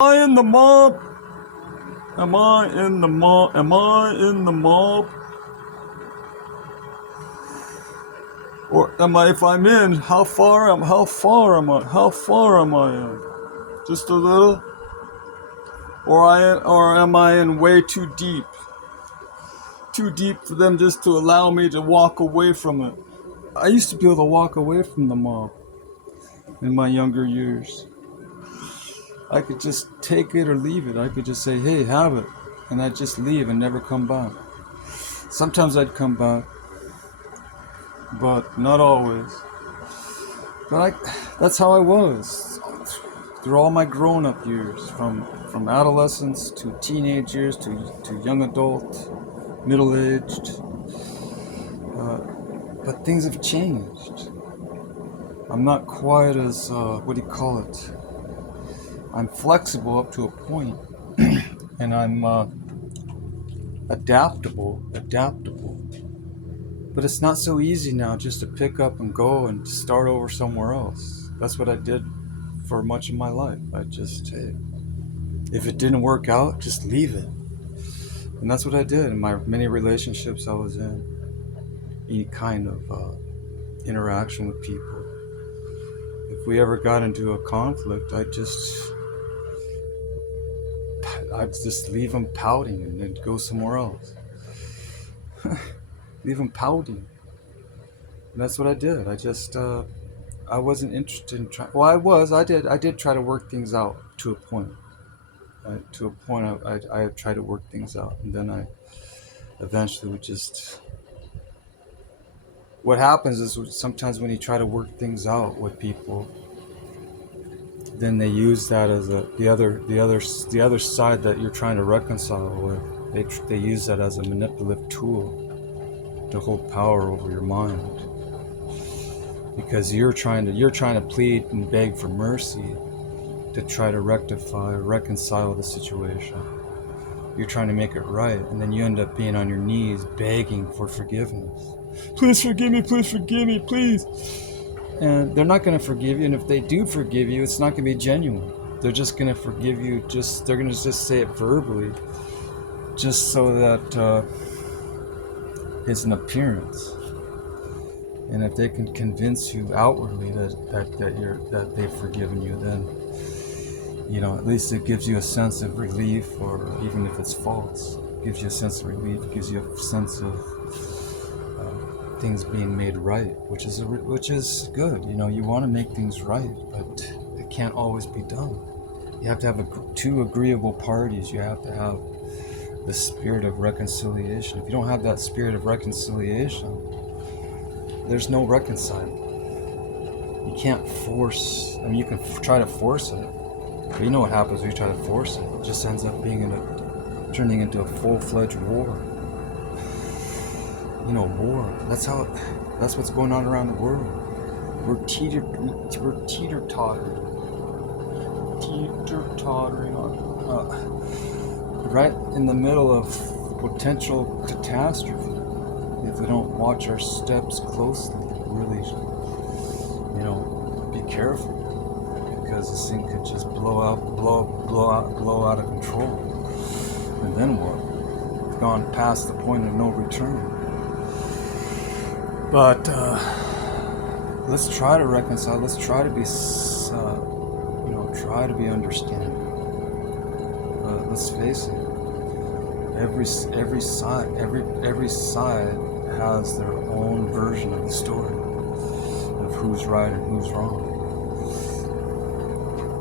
I in the mob? Am I in the mob? Am I in the mob? Or am I, if I'm in, how far am I? How far am I in? Just a little? Or am I in way too deep? Too deep for them just to allow me to walk away from it. I used to be able to walk away from the mob in my younger years. I could just take it or leave it. I could just say, hey, have it. And I'd just leave and never come back. Sometimes I'd come back, but not always. But that's how I was through all my grown-up years, from adolescence to teenage years to young adult, middle-aged. But things have changed. I'm not quite as, what do you call it? I'm flexible up to a point, and I'm adaptable. But it's not so easy now just to pick up and go and start over somewhere else. That's what I did for much of my life. I just, hey, if it didn't work out, just leave it. And that's what I did in my many relationships I was in. Any kind of interaction with people. If we ever got into a conflict, I'd just leave them pouting and then go somewhere else. Leave them pouting. And that's what I did. I wasn't interested in trying. Well, I did try to work things out to a point. To a point, I tried to work things out, and then I eventually would just. What happens is sometimes when you try to work things out with people, then they use that as the other side that you're trying to reconcile with. They use that as a manipulative tool to hold power over your mind, because you're trying to plead and beg for mercy to try to rectify or reconcile the situation. You're trying to make it right, and then you end up being on your knees begging for forgiveness. Please forgive me, please. And they're not going to forgive you, and if they do forgive you, it's not going to be genuine. They're just going to forgive you, they're going to just say it verbally, just so that it's an appearance. And if they can convince you outwardly that they've forgiven you, then at least it gives you a sense of relief, or even if it's false, it gives you a sense of relief, it gives you a sense of things being made right, which is good. You want to make things right, but it can't always be done. You have to have two agreeable parties. You have to have the spirit of reconciliation. If you don't have that spirit of reconciliation, there's no reconciling. You can't force. I mean, you can try to force it, but you know what happens when you try to force it? It just ends up turning into a full-fledged war. War. That's what's going on around the world. We're teeter-tottering right in the middle of potential catastrophe if we don't watch our steps closely. Really, be careful, because this thing could just blow out of control. And then what? We've gone past the point of no return. But let's try to reconcile. Let's try to be, understanding. Let's face it. Every side has their own version of the story of who's right and who's wrong.